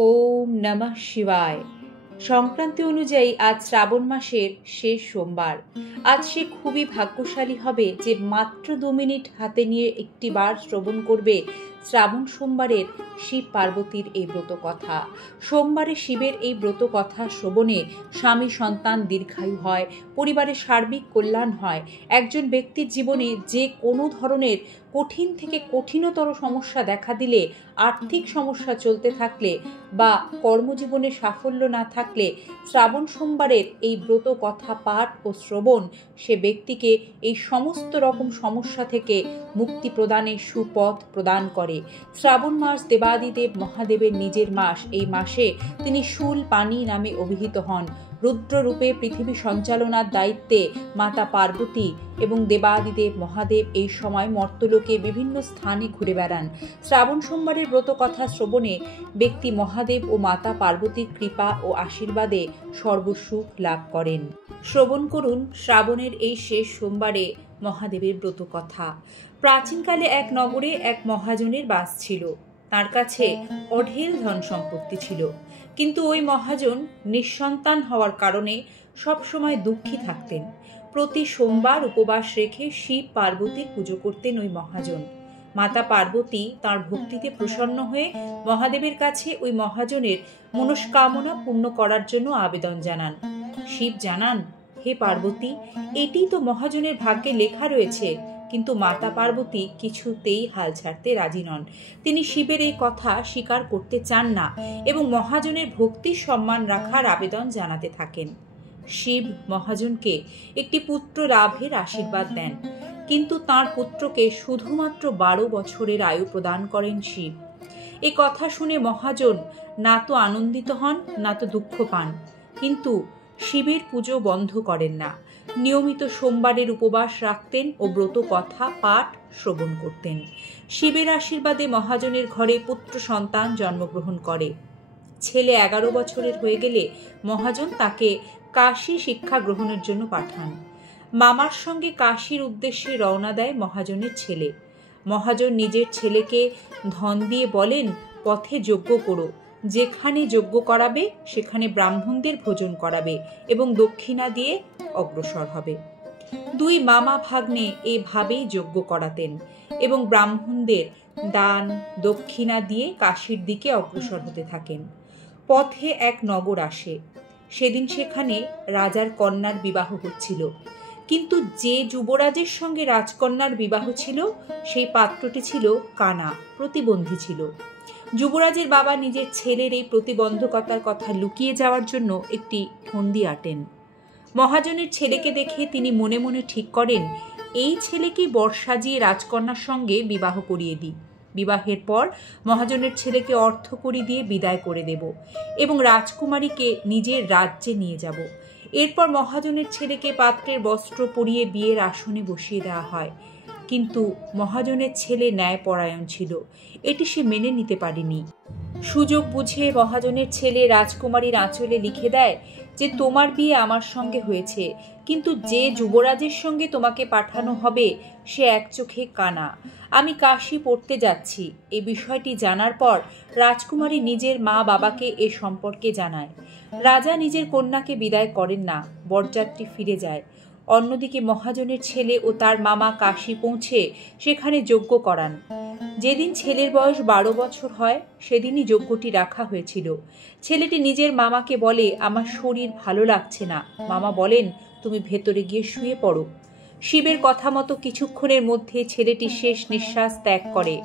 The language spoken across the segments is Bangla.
ওম নমঃ শিবায়। সংক্রান্তি অনুযায়ী আজ শ্রাবণ মাসের শেষ সোমবার। আজ সে খুবই ভাগ্যশালী হবে যে মাত্র 2 মিনিট হাতে নিয়ে একটি বার শ্রবণ করবে শ্রাবণ সোমবারের শিব পার্বতীর এই ব্রত কথা। সোমবারে শিবের এই ব্রত কথা শ্রবণে স্বামী সন্তান দীর্ঘায়ু হয়, পরিবারের সার্বিক কল্যাণ হয়। একজন ব্যক্তির জীবনে যে কোনো ধরনের কঠিন থেকে কঠিনতর সমস্যা দেখা দিলে, আর্থিক সমস্যা চলতে থাকলে বা কর্মজীবনে সাফল্য না থাকলে শ্রাবণ সোমবারের এই ব্রত কথা পাঠ ও শ্রবণ সে ব্যক্তিকে এই সমস্ত রকম সমস্যা থেকে মুক্তি প্রদানের সুপথ প্রদান করে। শ্রাবণ মাস দেবাদিদেব মহাদেবের নিজের মাস। এই মাসে তিনি শূল পানি নামে অভিহিত হন। রুদ্ররূপে পৃথিবী সঞ্চালনার দায়িত্বে মাতা পার্বতী এবং দেবাদিদেব মহাদেব এই সময় মর্তলোকে বিভিন্ন স্থানে ঘুরে বেড়ান। শ্রাবণ সোমবারের ব্রত কথা শ্রবণে ব্যক্তি মহাদেব ও মাতা পার্বতীর কৃপা ও আশীর্বাদে সর্বসুখ লাভ করেন। শ্রবণ করুন শ্রাবণের এই শেষ সোমবারে মহাদেবের ব্রত কথা। প্রাচীনকালে এক নগরে এক মহাজনের বাস ছিল। তার কাছে অঢেল ধন সম্পত্তি ছিল, কিন্তু ওই মহাজন নিঃসন্তান হওয়ার কারণে সবসময় দুঃখী থাকতেন। প্রতি সোমবার উপবাস রেখে শিব পার্বতীর পুজো করতেন ওই মহাজন। মাতা পার্বতী তার ভক্তিতে প্রসন্ন হয়ে মহাদেবের কাছে ওই মহাজনের মনস্কামনা পূর্ণ করার জন্য আবেদন জানান। শিব জানান, হে পার্বতী, এটি তো মহাজনের ভাগ্যে লেখা রয়েছে। কিন্তু মাতা পার্বতী কিছুতেই হাল ছাড়তে রাজি নন। তিনি শিবের এই কথা স্বীকার করতে চান না এবং মহাজনের ভক্তির সম্মান রাখার আবেদন জানাতে থাকেন। শিব মহাজনকে একটি পুত্র লাভের আশীর্বাদ দেন, কিন্তু তার পুত্রকে শুধুমাত্র 12 বছরের আয়ু প্রদান করেন শিব। এ কথা শুনে মহাজন না তো আনন্দিত হন না তো দুঃখ পান, কিন্তু শিবের পুজো বন্ধ করেন না। নিয়মিত সোমবারের উপবাস রাখতেন ও ব্রত কথা পাঠ শ্রবণ করতেন। শিবের আশীর্বাদে মহাজনের ঘরে পুত্র সন্তান জন্মগ্রহণ করে। ছেলে 11 বছরের হয়ে গেলে মহাজন তাকে কাশী শিক্ষা গ্রহণের জন্য পাঠান। মামার সঙ্গে কাশীর উদ্দেশ্যে রওনা দেয় মহাজনের ছেলে। মহাজন নিজের ছেলেকে ধন দিয়ে বলেন, পথে যজ্ঞ করো, যেখানে যজ্ঞ করাবে সেখানে ব্রাহ্মণদের ভোজন করাবে এবং দক্ষিণা দিয়ে অগ্রসর হবে। 2 মামা ভাগ্নে এভাবেই যজ্ঞ করাতেন এবং ব্রাহ্মণদের দান দক্ষিণা দিয়ে কাশীর দিকে অগ্রসর হতে থাকেন। পথে এক নগর আসে। সেদিন সেখানে রাজার কন্যার বিবাহ হচ্ছিল, কিন্তু যে যুবরাজের সঙ্গে রাজকন্যার বিবাহ ছিল সেই পাত্রটি ছিল কানা, প্রতিবন্ধী ছিল। যুবরাজের বাবা নিজের ছেলের এই প্রতিবন্ধকতার কথা লুকিয়ে যাওয়ার জন্য একটি ফন্দি আঁটেন। মহাজনের ছেলেকে দেখে তিনি মনে মনে ঠিক করেন, এই ছেলেকে বর সাজিয়ে রাজকন্যার সঙ্গে বিবাহ করিয়ে দিই। বিবাহের পর মহাজনের ছেলেকে অর্থকড়ি দিয়ে বিদায় করে দেব এবং রাজকুমারীকে নিজের রাজ্যে নিয়ে যাব। এরপর মহাজনের ছেলেকে পাত্রের বস্ত্র পরিয়ে বিয়ের আসনে বসিয়ে দেওয়া হয়। কিন্তু মহাজনের ছেলে ন্যায়পরায়ণ ছিল, এটি সে মেনে নিতে পারেনি। সুযোগ বুঝে মহাজনের ছেলে রাজকুমারীর আঁচলে লিখে দেয় যে তোমার বিয়ে আমার সঙ্গে হয়েছে, কিন্তু যে যুবরাজের সঙ্গে তোমাকে পাঠানো হবে সে এক চোখে কানা। আমি কাশী পড়তে যাচ্ছি। এই বিষয়টি জানার পর রাজকুমারী নিজের মা বাবাকে এ সম্পর্কে জানায়। রাজা নিজের কন্যাকে বিদায় করেন না, বরযাত্রী ফিরে যায়। অন্যদিকে মহাজনের ছেলে ও তার মামা কাশী পৌঁছে সেখানে যজ্ঞ করান। যেদিন ছেলের বয়স 12 বছর হয় সেদিনই যজ্ঞটি রাখা হয়েছিল। ছেলেটি নিজের মামাকে বলে, আমার শরীর ভালো লাগছে না। মামা বলেন, তুমি ভেতরে গিয়ে শুয়ে পড়ো। শিবের কথা মতো কিছুক্ষণের মধ্যে ছেলেটি শেষ নিঃশ্বাস ত্যাগ করে।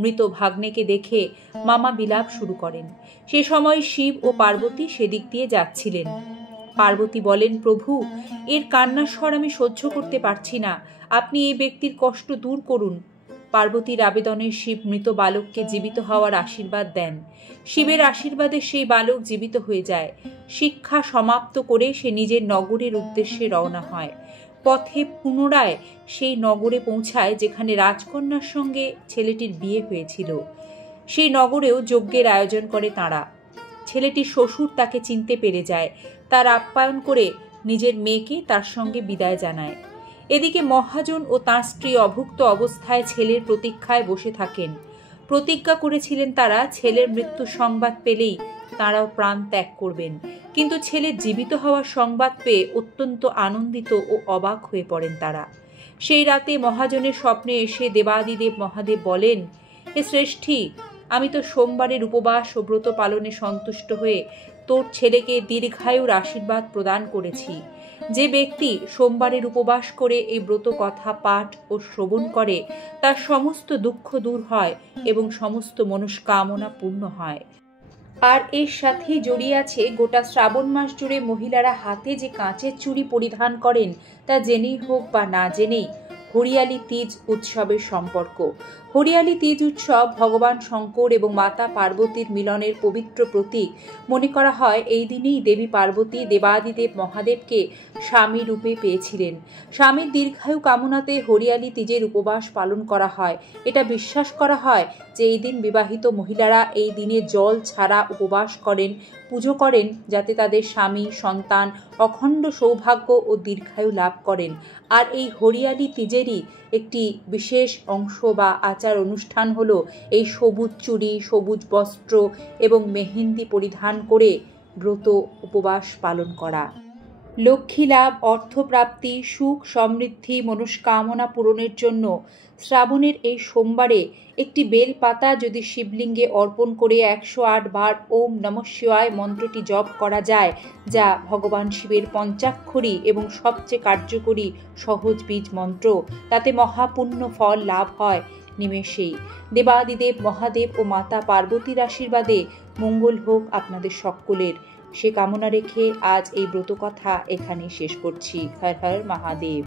মৃত ভাগ্নেকে দেখে মামা বিলাপ শুরু করেন। সে সময় শিব ও পার্বতী সেদিক দিয়ে যাচ্ছিলেন। পার্বতী বলেন, প্রভু, এর কান্নার স্বর আমি সহ্য করতে পারছি না, আপনি এই ব্যক্তির কষ্ট দূর করুন। পার্বতীর আবেদনে শিব মৃত বালককে জীবিত হওয়ার আশীর্বাদ দেন। শিবের আশীর্বাদে সেই বালক জীবিত হয়ে যায়। শিক্ষা সমাপ্ত করে সে নিজের নগরের উদ্দেশ্যে রওনা হয়। পথে পুনরায় সেই নগরে পৌঁছায় যেখানে রাজকন্যার সঙ্গে ছেলেটির বিয়ে হয়েছিল। সেই নগরেও যজ্ঞের আয়োজন করে তাঁরা। ছেলেটির শ্বশুর তাকে চিনতে পেরে যায়, তার আপ্যায়ন করে নিজের মেয়েকে তার সঙ্গে বিদায় জানায়। এদিকে মহাজন ও তাঁর স্ত্রী অভুক্ত অবস্থায় ছেলের প্রতীক্ষায় বসে থাকেন। প্রতিজ্ঞা করেছিলেন তারা ছেলের মৃত্যু সংবাদ পেলেই তাঁরাও প্রাণ ত্যাগ করবেন। কিন্তু ছেলে জীবিত হওয়ার সংবাদ পেয়ে অত্যন্ত আনন্দিত ও অবাক হয়ে পড়েন তারা। সেই রাতে মহাজনের স্বপ্নে এসে দেবাদিদেব মহাদেব বলেন, হে শ্রেষ্ঠী, আমি তো সোমবারের উপবাস ও ব্রত পালনে সন্তুষ্ট হয়ে তোর ছেলেকে দীর্ঘায়ুর আশীর্বাদ প্রদান করেছি। যে ব্যক্তি সোমবারের উপবাস করে এই ব্রত কথা পাঠ ও শ্রবণ করে তার সমস্ত দুঃখ দূর হয় এবং সমস্ত মনস্কামনা পূর্ণ হয়। আর এর সাথেই জড়িয়ে আছে গোটা শ্রাবণ মাস জুড়ে মহিলারা হাতে যে কাঁচের চুড়ি পরিধান করেন তা জেনেই হোক বা না জেনেই হরিয়ালি তীজ উৎসবের সম্পর্ক। হরিয়ালি তীজ উৎসব ভগবান শঙ্কর এবং মাতা পার্বতীর মিলনের পবিত্র প্রতীক। মনে করা হয় এই দিনেই দেবী পার্বতী দেবাদিদেব মহাদেবকে স্বামী রূপে পেয়েছিলেন। স্বামীর দীর্ঘায়ু কামনাতে হরিয়ালি তীজের উপবাস পালন করা হয়। এটা বিশ্বাস করা হয় যে এই দিন বিবাহিত মহিলারা এই দিনে জল ছাড়া উপবাস করেন, পুজো করেন, যাতে তাদের স্বামী, সন্তান অখণ্ড সৌভাগ্য ও দীর্ঘায়ু লাভ করেন। আর এই হরিয়ালি তীজেরই একটি বিশেষ অংশ বা আচার অনুষ্ঠান হলো এই সবুজ চুড়ি, সবুজ বস্ত্র এবং মেহেন্দি পরিধান করে ব্রত উপবাস পালন করা। লক্ষ্মী লাভ, অর্থপ্রাপ্তি, সুখ সমৃদ্ধি, মনস্কামনা পূরণের জন্য শ্রাবণের এই সোমবারে একটি বেল পাতা যদি শিবলিঙ্গে অর্পণ করে 108 বার ওম নমঃ শিবায় মন্ত্রটি জপ করা যায়, যা ভগবান শিবের পঞ্চাক্ষরী এবং সবচেয়ে কার্যকরী সহজ বীজ মন্ত্র, তাতে মহাপুণ্য ফল লাভ হয় নিমেষেই। দেবাদিদেব মহাদেব ও মাতা পার্বতীর আশীর্বাদে মঙ্গল হোক আপনাদের সকলের, সে কামনা রেখে আজ এই ব্রতকথা এখানে শেষ করছি। হর হর মহাদেব।